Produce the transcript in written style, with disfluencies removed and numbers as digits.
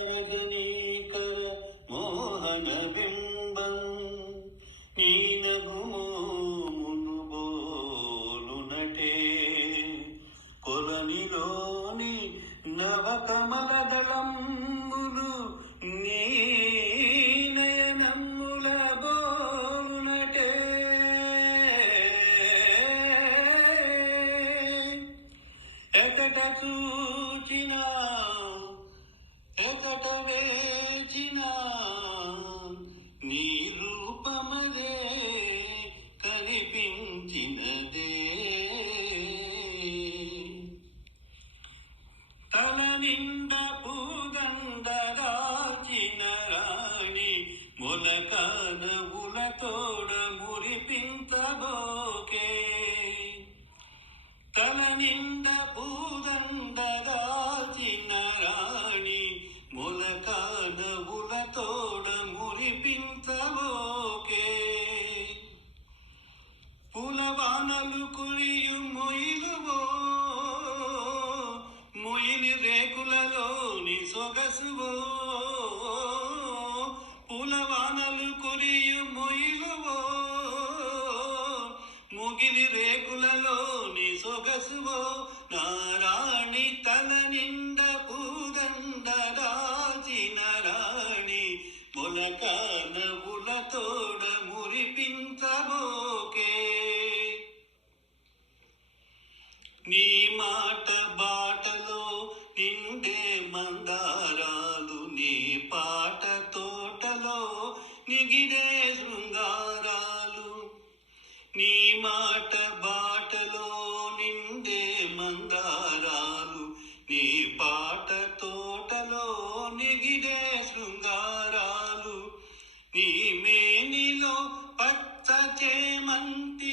రజనీకర మోహన బింబం నీనగుమోమును బోలునటే కొలనిలోని నవకమల దళంబులు నీ నయనమ్ముల బోలునటే ఎకట చూచినా ఎకట వేచినా నీ రూపమదే కనిపించినదే తల నిండ పూదండ దాచిన రాణి మొలకానవుల తోడ మురిపించబోకే తల నిండ పూదండ దాచిన రాణి మొలకానవుల తోడ మురిపించబోకే పూలవానలు కురియు మొయిలువో మొయిలి రేకులలోని సొగసువో పూలవానలు కురియు మొయిలువో ముగిలి రేకులలోని సొగసువో నారాణి తల నిండ పూదండ దాచిన రాణి మొలకానవుల తోడ మురిపించబోకే నీ మాట బాటలో నిండే మందారాలు నీ పాట తోటలో నిగిడే శృంగారాలు నీ మాట బాటలో నిండే మందారాలు నీ పాట తోటలో నిగిడే శృంగారాలు నీ మేనిలో పచ్చ చేమంతి